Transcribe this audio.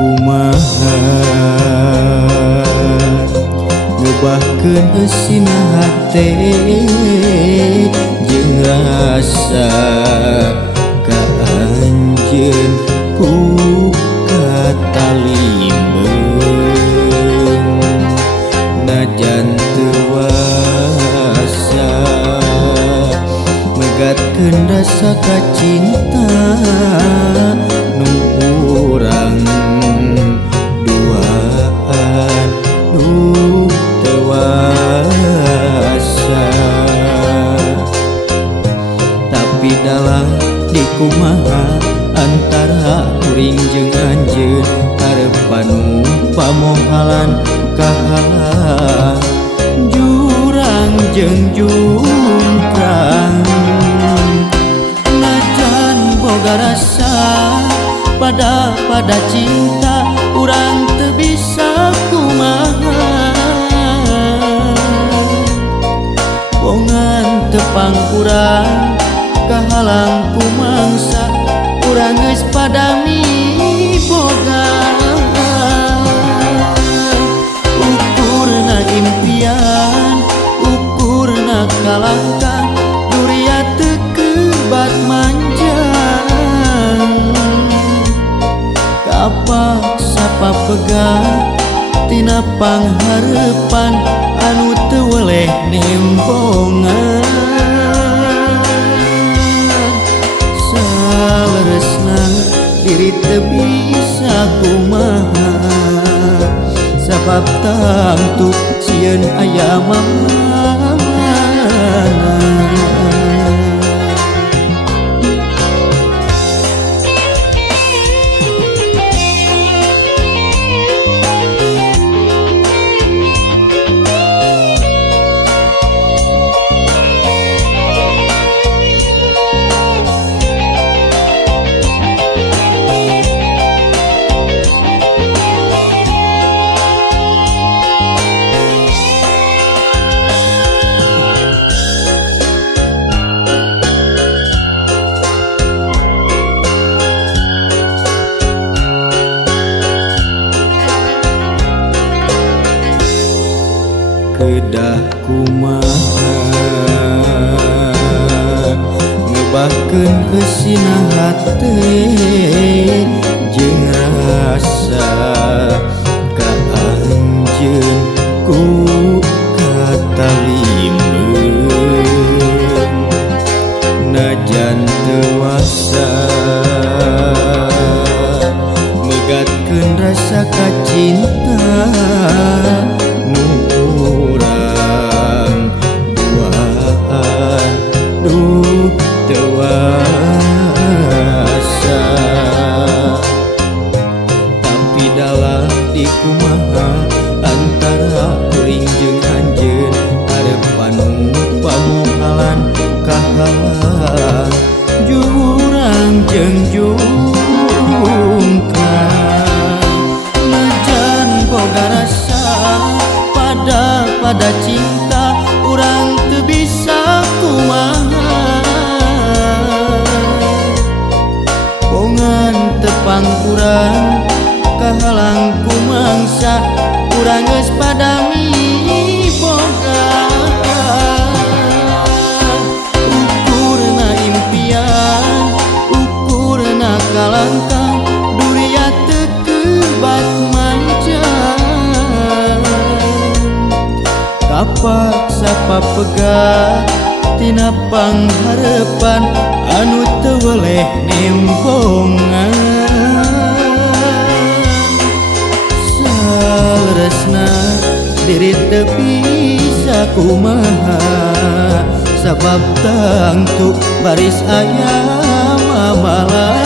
kumaha ngebahkeun eusina hate jeung rasa ka anjeun ku katalimbeng najan teu wasa megatkeun rasa ka cinta nu urang duaan duh dewasa tapi dalam di kumaha antara kuring jeung anjeun harepan nu pamohalan kahalang jurang jeung jungkrang najan boga rasa pada cinta urang teu bisa kumaha bongan tepang urang kahalang ku mangsa urang geus padami boga ukurna impian ukurna kalangkang duria teu kebat manjang kapaksa papegang tina pangharepan anu teu weleh nembongan saleresna diri teu bisa kumaha sabab tangtu sieun aya mamana kedah kumaha ngebahkeun eusina hate jeung rasa ka anjeun ku katalimbeng najan teu wasa megatkeun rasa ka cinta nu urang duaan duh dewasa tapi dalam di kumaha antara kuring jeung anjeun harepan nu pamohalan kahalang jurang jeung jungkrang najan boga rasa pada cinta urang teu bisa kumaha bongan tepang urang kahalang ku mangsa urang geus padami boga ukurna impian ukurna kalangkang duria teu kebat manjang kapaksa papegang tina pangharepan anu teu weleh nembongan saleresna diri teu bisa kumaha sabab tangtu baris aya mamalah